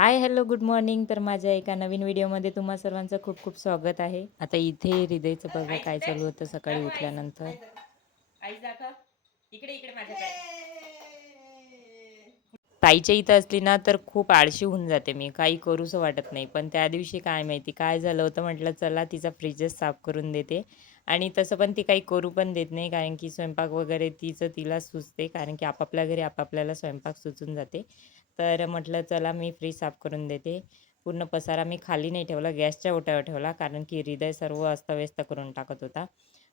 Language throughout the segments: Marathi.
हाय, हॅलो, गुड मॉर्निंग. तर माझ्या एका नवीन व्हिडिओमध्ये तुम्हा सर्वांचं खूप खूप स्वागत आहे. आता इथे हृदयचं बघा काय चालू होतं सकाळी उठल्यानंतर. इकडे इकडे ताईच्या इथं असली ना तर खूप आळशी होऊन जाते मी. काही करूसं वाटत नाही. पण त्या दिवशी काय माहिती काय झालं होतं, म्हटलं चला तिचा फ्रिजच साफ करून देते. आणि तसं पण ती काही करू पण देत नाही, कारण की स्वयंपाक वगैरे तिचं तिलाच सुचते, कारण की आपापल्या घरी आपापल्याला स्वयंपाक सुचून जाते. तर म्हटलं चला मी फ्रीज साफ करून देते. पूर्ण पसारा मी खाली नाही ठेवला, गॅसच्या ओट्यावर ठेवला, कारण की हृदय सर्व अस्ताव्यस्त करून टाकत होता.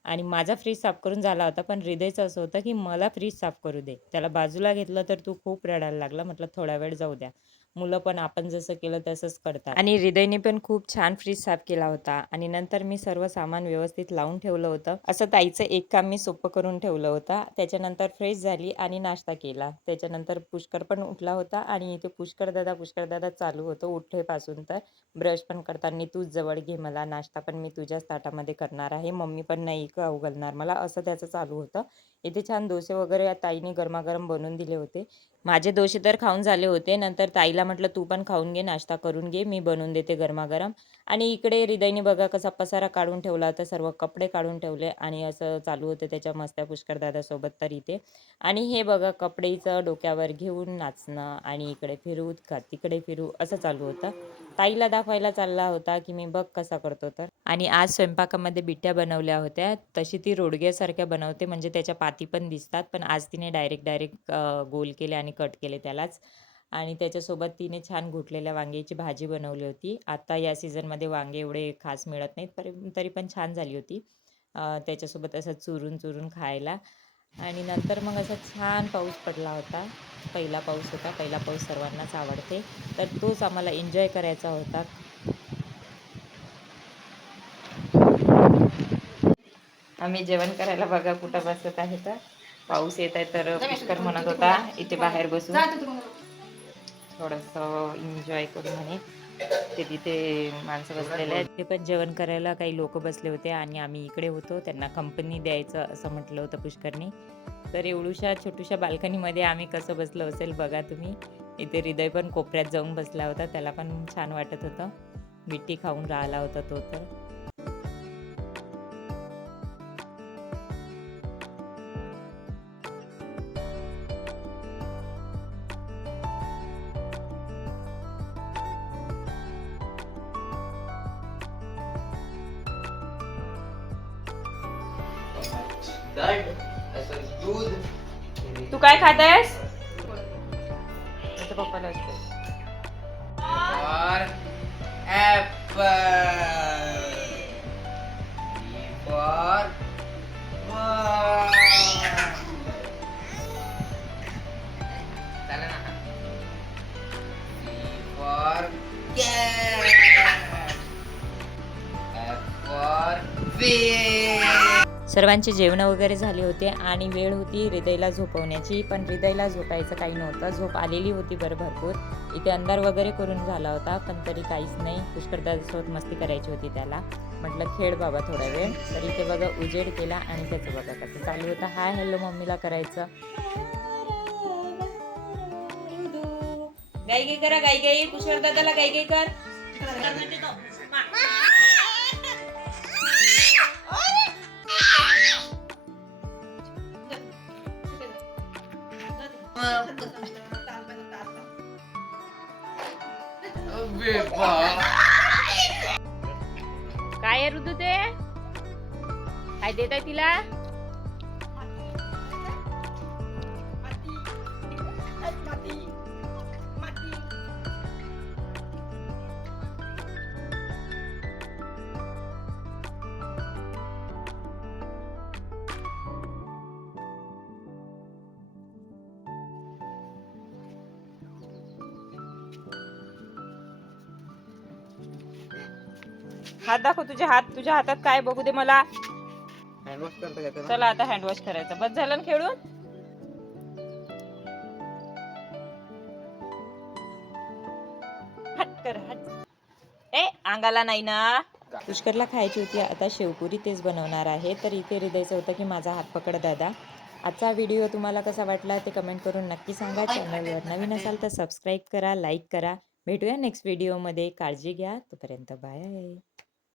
आणि माझा फ्रीज साफ करून झाला होता, पण हृदयचं असं होतं की मला फ्रीज साफ करू दे. त्याला बाजूला घेतलं तर तो खूप रडायला लागला. म्हटलं थोडा वेळ जाऊ द्या. मुलं पण आपण जसं केलं तसंच करतात. आणि हृदयने पण खूप छान फ्रीज साफ केला होता. आणि नंतर मी सर्व सामान व्यवस्थित लावून ठेवलं होतं. असं ताईचं एक काम मी सोपं करून ठेवलं होतं. त्याच्यानंतर फ्रेश झाली आणि नाश्ता केला. त्याच्यानंतर पुष्कर पण उठला होता आणि इथे पुष्कर दादा चालू होतं उठेपासून. तर ब्रश पण करताना तूच जवळ घे मला, नाश्ता पण मी तुझ्याच ताटामध्ये करणार आहे, मम्मी पण नाही खाऊ घालणार मला, असं त्याचं चालू होतं. इथे छान डोसे वगैरे ताईने गरमागरम बनवून दिले होते. माझे डोसे तर खाऊन झाले होते. नंतर ताईला म्हटलं तू पण खाऊन घे, नाश्ता करून घे, मी बनवून देते गरमागरम. आणि इकडे हृदयने बघा कसा पसारा काढून ठेवला होता, सर्व कपडे काढून ठेवले आणि असं चालू होतं त्याच्या मस्त्या पुष्करदादासोबत. तर इथे आणि हे बघा कपडेचं डोक्यावर घेऊन नाचणं आणि इकडे फिरू का तिकडे फिरू असं चालू होतं. ताईला दाखवायला चालला होता की मी बघ कसा करतो तर. आणि आज स्वयंपाकामध्ये बिट्ट्या बनवल्या होत्या. तशी ती रोडग्यासारख्या बनवते, म्हणजे त्याच्या पाती पण दिसतात, पण आज तिने डायरेक्ट गोल केले आणि कट केले त्यालाच. आणि त्याच्यासोबत तिने छान घुटलेल्या वांग्याची भाजी बनवली होती. आता या सीझनमध्ये वांगे एवढे खास मिळत नाहीत, तरी पण छान झाली होती. त्याच्यासोबत असं चुरून चुरून खायला. आणि नंतर मग असा छान पाऊस पडला होता. पहिला पाऊस होता. पहिला पाऊस सर्वांनाच आवडते. तर तोच आम्हाला एन्जॉय करायचा होता. आम्ही जेवण करायला बघा कुठं बसत आहे, तर पाऊस येत आहे. तर पुष्कर म्हणत होता इथे बाहेर बसून थोडंसं एन्जॉय करू म्हणे. ते तिथे माणसं बसलेले आहेत, ते पण जेवण करायला काही लोक बसले होते आणि आम्ही इकडे होतो, त्यांना कंपनी द्यायचं असं म्हटलं होतं पुष्करने. तर एवढूशा छोटूशा बाल्कनीमध्ये आम्ही कसं बसलो असेल बघा तुम्ही. इथे हृदय पण कोपऱ्यात जाऊन बसला होता, त्याला पण छान वाटत होतं. बिट्टी खाऊन राहिला होता तो तर. तू काय खात आहेस? पप्पाला For apple. E for ball. Tara na. C for cat. F for fish. सर्वांचे जेवण वगैरे झाले होते आणि वेळ होती हृदयला झोपवण्याची, पण हृदयला झोपायचं काही नव्हतं. झोप आलेली होती भरपूर. इथे अंधार वगैरे करून झाला होता, पण तरी काहीच नाही. पुष्करदादासोबत मस्ती करायची होती त्याला. म्हटलं खेळ बाबा थोडा वेळ. तर इथे बघा उजेड केला आणि त्याचं बघा कसं चालू होतं हाय हॅलो मम्मीला करायचं. गाई गाई करा, गाई गाई. पुष्करदादाला गाई गाई कर. काय आहे ऋतू ते? काय देत आहे तिला? हात दाखव तुझे हात. तुझ्या हातात काय बघू दे मला. हँडवॉश करता का? चला आता हँडवॉश करायचं. बस झालं ना खेळून. हट कर हट. ए अंगाला नाही ना. पुष्करला खायची होती आता शेवपुरी, तेच बनवणार आहे. तर इथे हृदयचं होतं की माझा हात पकड दादा. आजचा व्हिडिओ तुम्हाला कसा वाटला ते कमेंट करून नक्की सांगा. चॅनलवर नवीन असाल तर सबस्क्राईब करा, लाईक करा. भेटूया नेक्स्ट व्हिडिओमध्ये. काळजी घ्या. तोपर्यंत बाय.